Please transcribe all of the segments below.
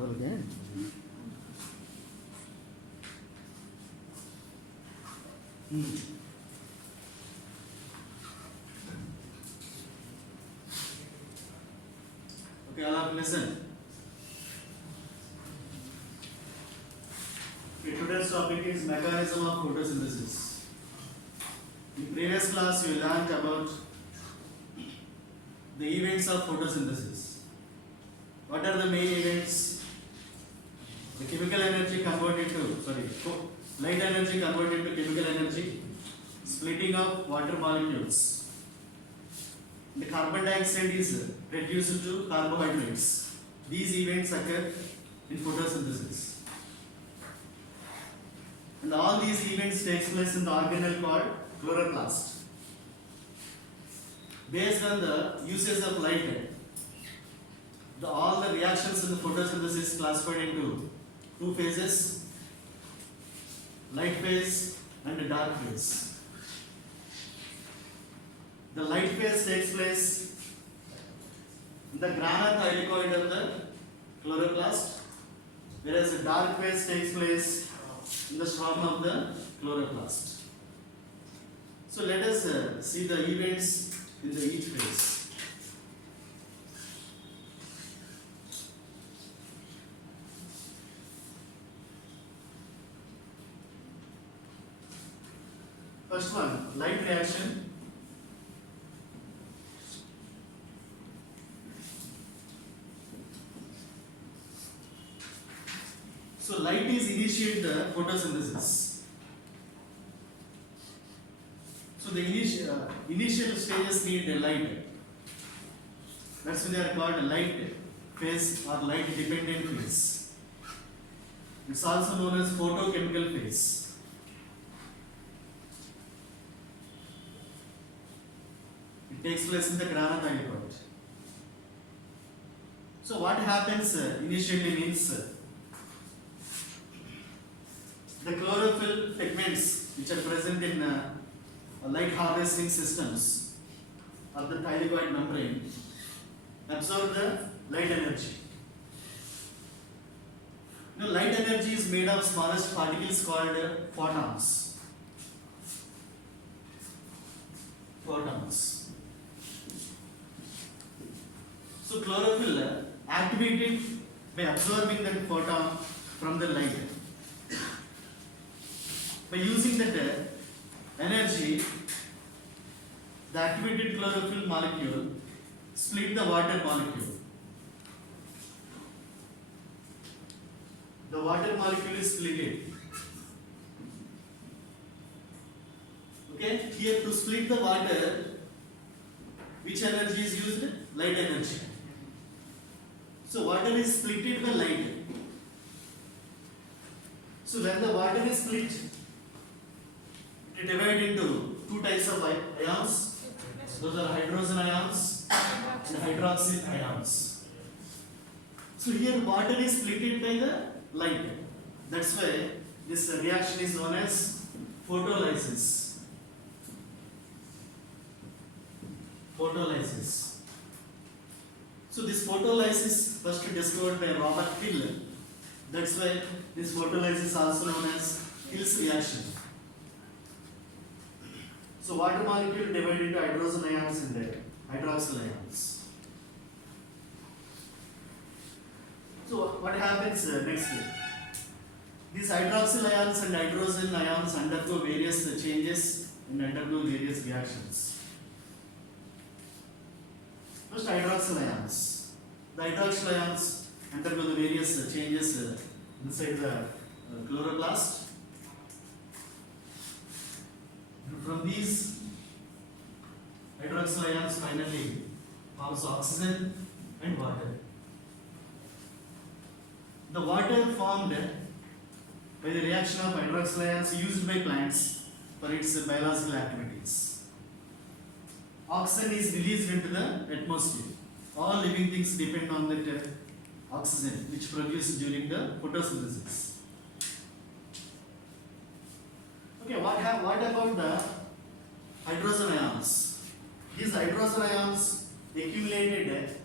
again. Okay, all of listen. Okay, today's topic is mechanism of photosynthesis. In previous class, you learned about the events of photosynthesis. What are the main events? The chemical energy converted to light energy converted to chemical energy, splitting of water molecules. The carbon dioxide is reduced to carbohydrates. These events occur in photosynthesis. And all these events takes place in the organelle called chloroplast. Based on the usage of light, all the reactions in the photosynthesis classified into two phases, light phase and dark phase. The light phase takes place in the grana thylakoid of the chloroplast, whereas the dark phase takes place in the stroma of the chloroplast. So let us see the events in each phase. First one, light reaction. So light is initiate the photosynthesis. So the initial stages need a light. That's why they are called light phase or light dependent phase. It's also known as photochemical phase. It takes place in the grana thylakoid. So what happens initially means the chlorophyll pigments which are present in light harvesting systems of the thylakoid membrane absorb the light energy. Now, light energy is made of smallest particles called photons. Photons. So chlorophyll activated by absorbing that photon from the light. By using that energy, the activated chlorophyll molecule split the water molecule. The water molecule is split. Okay, here to split the water, which energy is used? Light energy. So water is split by light. So when the water is split, it divides into two types of ions. Those are hydrogen ions and hydroxyl ions. So here water is split by the light. That's why this reaction is known as photolysis. Photolysis. So this photolysis first discovered by Robert Hill. That's why this photolysis is also known as Hill's reaction. So water molecule divided into hydrogen ions and hydroxyl ions. So what happens next? These hydroxyl ions and hydrogen ions undergo various changes and undergo various reactions. First, hydroxyl ions. The hydroxyl ions undergo the various changes inside the chloroplast. From these hydroxyl ions finally forms oxygen and water. The water formed by the reaction of hydroxyl ions used by plants for its biological activities. Oxygen is released into the atmosphere. All living things depend on that oxygen which produced during the photosynthesis. Okay, what about the hydrogen ions? These hydrogen ions accumulated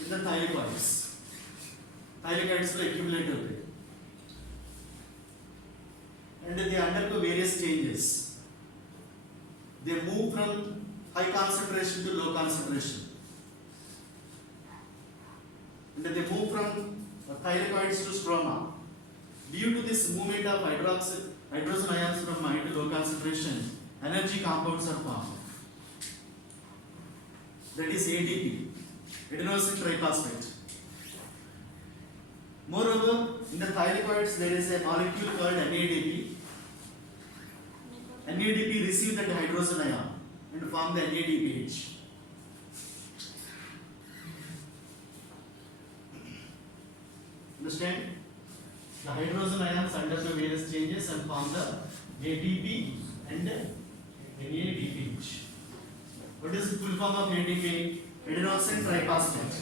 in the thylakoids. thylakoids లో accumulate అవుతాయి and they undergo various changes. They move from high concentration to low concentration and they move from thylakoids to stroma. Due to this movement of hydrogen ions from high to low concentration, energy compounds are formed. That is ADP, adenosine triphosphate. Moreover, in the thylakoids there is a molecule called NADP. NADP receive that hydrogen ion and form the NADPH. Understand? The hydrogen ions undergo various changes and form the ADP and NADPH. What is the full form of ADP? Adenosine triphosphate.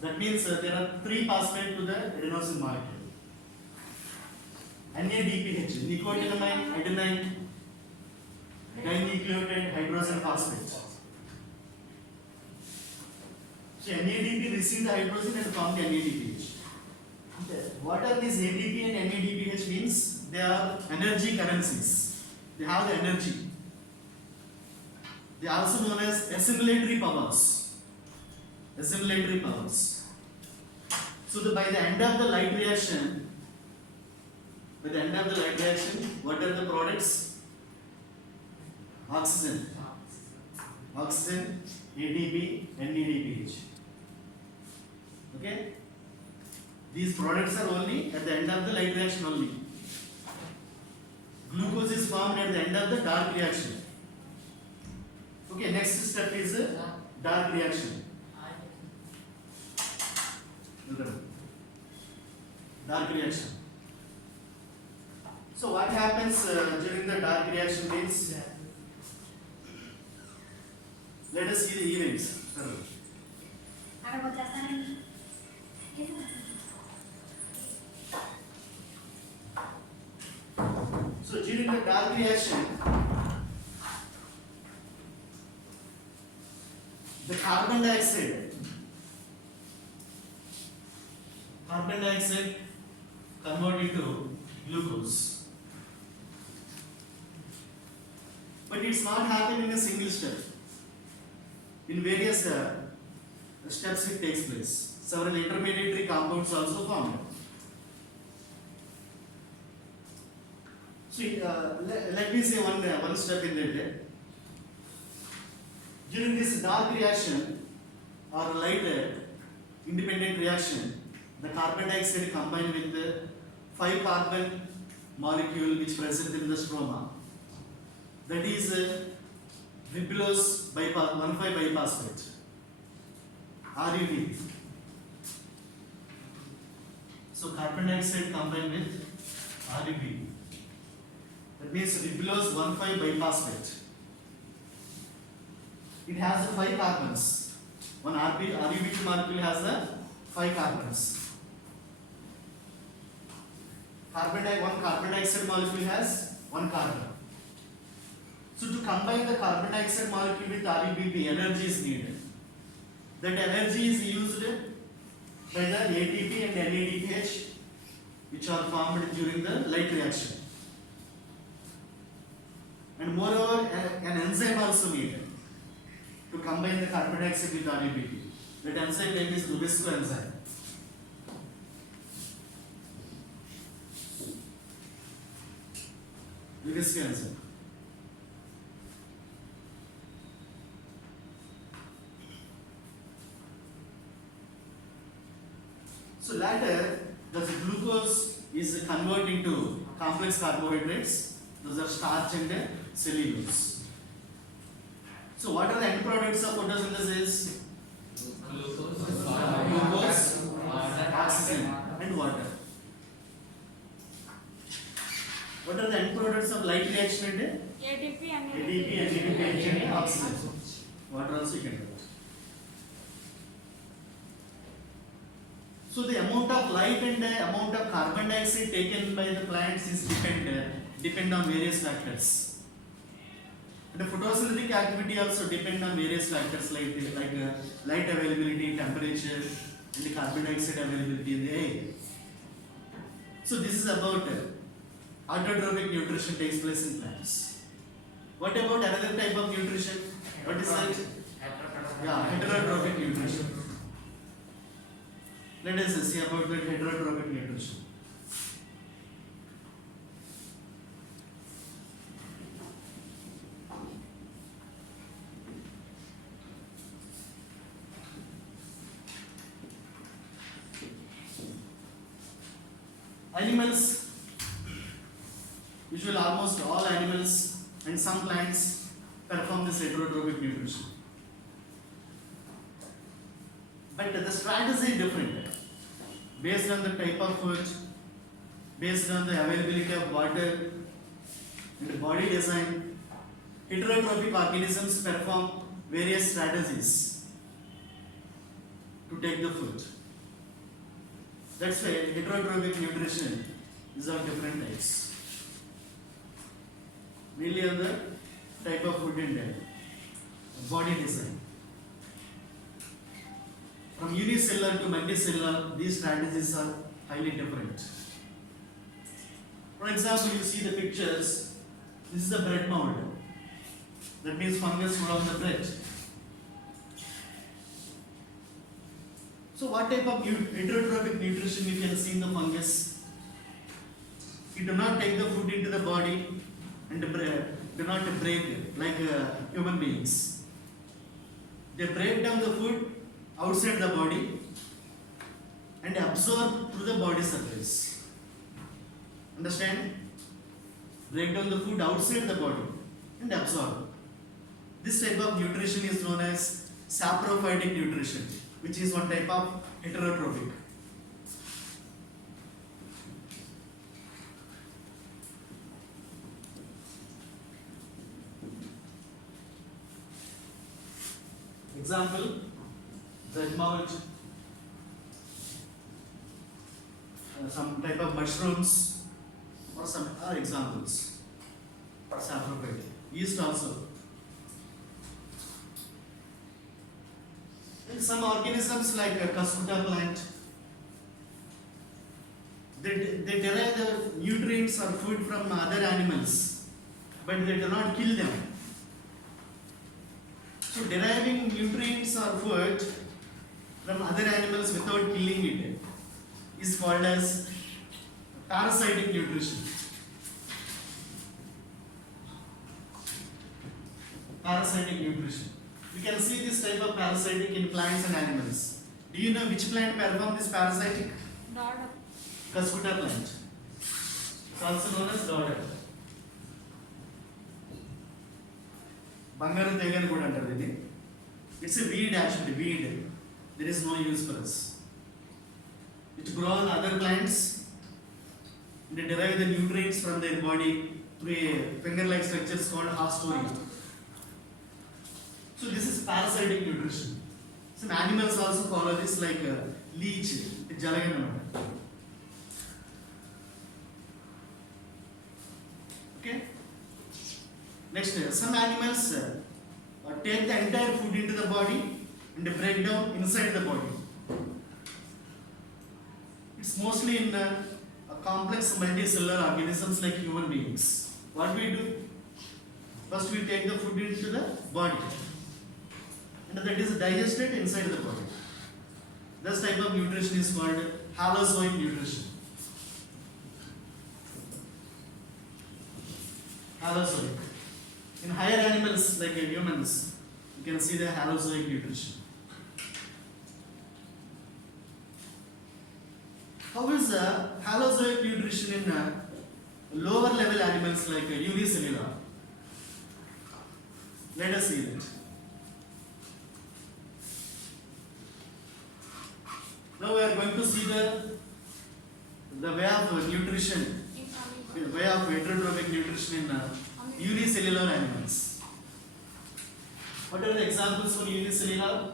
That means there are 3 phosphates to the adenosine molecule. NADPH, nicotinamide adenine dinucleotide hydrogen phosphate. So NADP receive the hydrogen and form the NADPH. What are these ADP and NADPH means? They are energy currencies. They have the energy. They are also known as assimilatory powers. Assimilatory powers. So by the end of the light reaction, what are the products? Oxygen, ADP, NADPH. Okay? These products are only at the end of the light reaction only. Glucose is formed at the end of the dark reaction. Okay, next step is dark reaction. Dark reaction. So what happens during the dark reaction means, let us see the events. So during the dark reaction, the carbon dioxide convert into glucose. But it's not happening in a single step. In various steps it takes place. Several intermediary compounds also formed. So let me say one step in that. During this dark reaction or light independent reaction, the carbon dioxide combined with the 5 carbon molecule which present in the stroma. That is ribulose 1,5-biphosphate, RUB. So carbon dioxide combined with RUB. That means ribulose 1,5-biphosphate. It has 5 carbons. One RUB2 molecule has 5 carbons. One carbon dioxide molecule has 1 carbon. So to combine the carbon dioxide molecule with RUBP, energy is needed. That energy is used by the ATP and NADPH, which are formed during the light reaction. And moreover, an enzyme also needed to combine the carbon dioxide with RUBP. That enzyme name is Rubisco enzyme. Rubisco enzyme. So later, the glucose is converted into complex carbohydrates. Those are starch and cellulose. So what are the end products of photosynthesis? Glucose, oxygen and water. What are the end products of light reaction and ADP and ADP and NADPH and oxygen? Water also you can do. So the amount of light and the amount of carbon dioxide taken by the plants is depend on various factors. And the photosynthetic activity also depend on various factors like light availability, temperature, and the carbon dioxide availability in the air. So this is about autotrophic nutrition takes place in plants. What about another type of nutrition? What is that? Yeah, heterotrophic nutrition. Let us see about the heterotrophic nutrition. Animals, usually almost all animals and some plants perform this heterotrophic nutrition. But the strategy is different. Based on the type of food, based on the availability of water and body design, heterotrophic organisms perform various strategies to take the food. That's why heterotrophic nutrition is of different types. Mainly on the type of food and body design. From unicellular to multicellular, these strategies are highly different. For example, you see the pictures. This is the bread mold. That means fungus from the bread. So what type of heterotrophic nutrition you can see in the fungus? It do not take the food into the body and do not break like human beings. They break down the food outside the body and absorb through the body surface. Understand? Break down the food outside the body and absorb. This type of nutrition is known as saprophytic nutrition, which is one type of heterotrophic. Example, bread mold, some type of mushrooms, or some are examples. Saprophytic. Yeast also. And some organisms like a Cuscuta plant, they derive the nutrients or food from other animals, but they do not kill them. So deriving nutrients or food from other animals without killing it is called as parasitic nutrition. Parasitic nutrition. You can see this type of parasitic in plants and animals. Do you know which plant performs this parasitic? Dodder. Cuscuta plant. It's also known as dodder. Bangaru Tegan good under the It's a weed actually, weed. There is no use for us. It grows on other plants. They derive the nutrients from their body through a finger-like structures called hastoria. So this is parasitic nutrition. Some animals also follow this like leech, jalagan. Okay. Next, some animals take the entire food into the body and break down inside the body. It's mostly in a complex multicellular organisms like human beings. What we do? First we take the food into the body and that is digested inside the body. This type of nutrition is called halozoic nutrition. Halozoic. In higher animals like humans, you can see the halozoic nutrition. How is halozoic nutrition in lower level animals like unicellular? Let us see that. Now we are going to see the way of nutrition, the way of heterotrophic nutrition in unicellular animals. What are the examples for unicellular?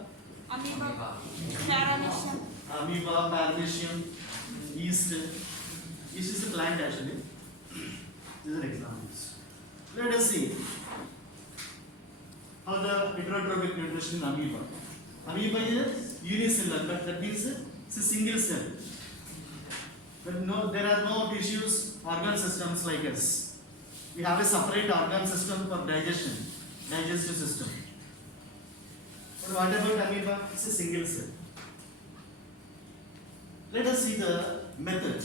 Amoeba, Paramecium, Amoeba, Paramecium, yeast. Yeast is a plant actually. These are examples. Let us see how the heterotrophic nutrition in amoeba. Amoeba is unicellular, but that means it's a single cell. But no, there are no tissues, organ systems like us. We have a separate organ system for digestion, digestive system. But what about amoeba? It's a single cell. Let us see the method.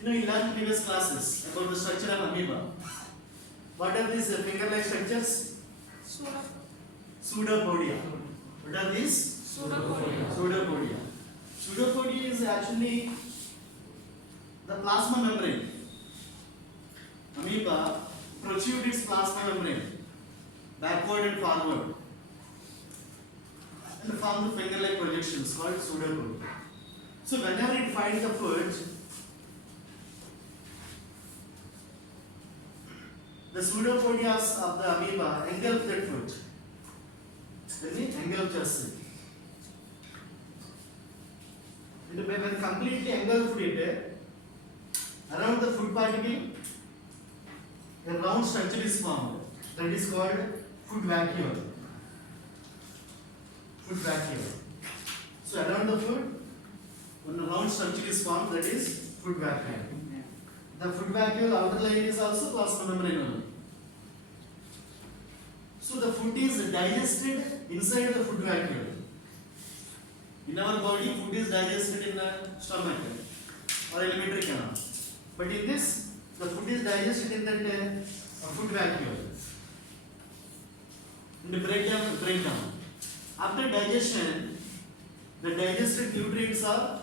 You learned previous classes about the structure of amoeba. What are these finger-like structures? Pseudopodia. What are these? Pseudopodia. Pseudopodia is actually the plasma membrane. Amoeba protrude its plasma membrane backward and forward and form the finger-like projections called pseudopodia. So whenever it finds the food, the pseudopodia of the amoeba engulf that food. Engulf just. And when completely engulfed it, around the food particle, a round structure is formed. That is called food vacuole. Food vacuole. So around the food, when a round structure is formed, that is food vacuole. The food vacuole outer layer is also plasma membrane only. So the food is digested inside the food vacuole. In our body, food is digested in the stomach or alimentary canal. But in this, the food is digested in that food vacuole. In the breakdown. After digestion, the digested nutrients are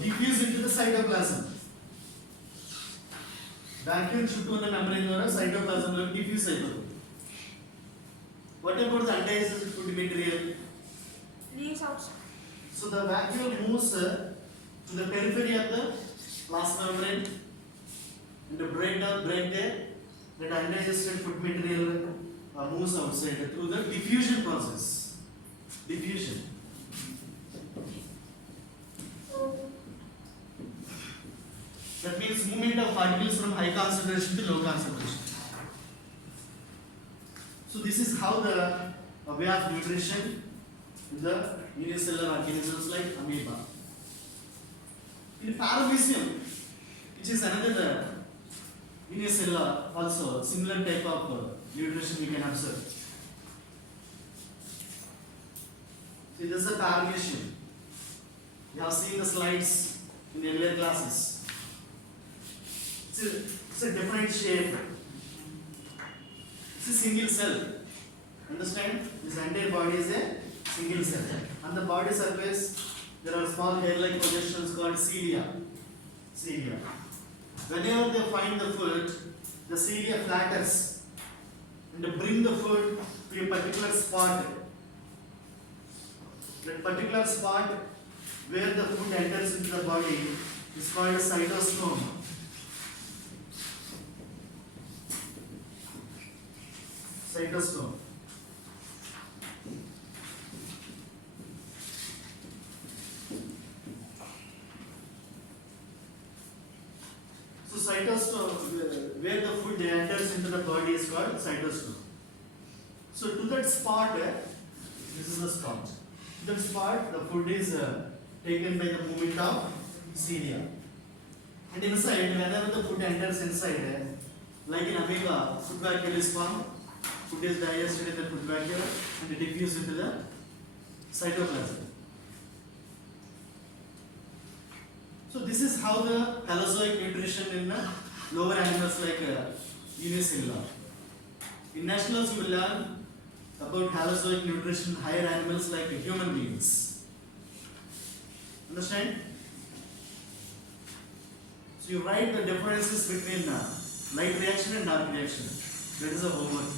diffused into the cytoplasm. Vacuole చుట్టూ ఉన్న membrane ద్వారా cytoplasm లో diffuse అయిపోతుంది. What about the undigested food material? Leaves outside. So the vacuole moves to the periphery of the plasma membrane and the break there. That undigested food material moves outside through the diffusion process. Diffusion. That means movement of particles from high concentration to low concentration. So this is how the way of nutrition in the unicellular organisms like amoeba. In Paramecium, which is another unicellular also similar type of nutrition we can observe. See, this is a Paramecium. You have seen the slides in the earlier classes. It's a different shape. It's a single cell. Understand? This entire body is a single cell. On the body surface, there are small hair-like projections called cilia. Cilia. Whenever they find the food, the cilia flatters and they bring the food to a particular spot. That particular spot where the food enters into the body is called a cytostome. Cytostome. So cytostome, where the food enters into the body is called cytostome. So to that spot, this is the spot. To that spot, the food is taken by the movement of cilia. And inside, whenever the food enters inside, like in amoeba, food vacuole is formed. Food is digested in the food vacuole and it diffuses into the cytoplasm. So this is how the halozoic nutrition in the lower animals like unicellular. In nationals you will learn about halozoic nutrition in higher animals like human beings. Understand? So you write the differences between light reaction and dark reaction. That is a homework.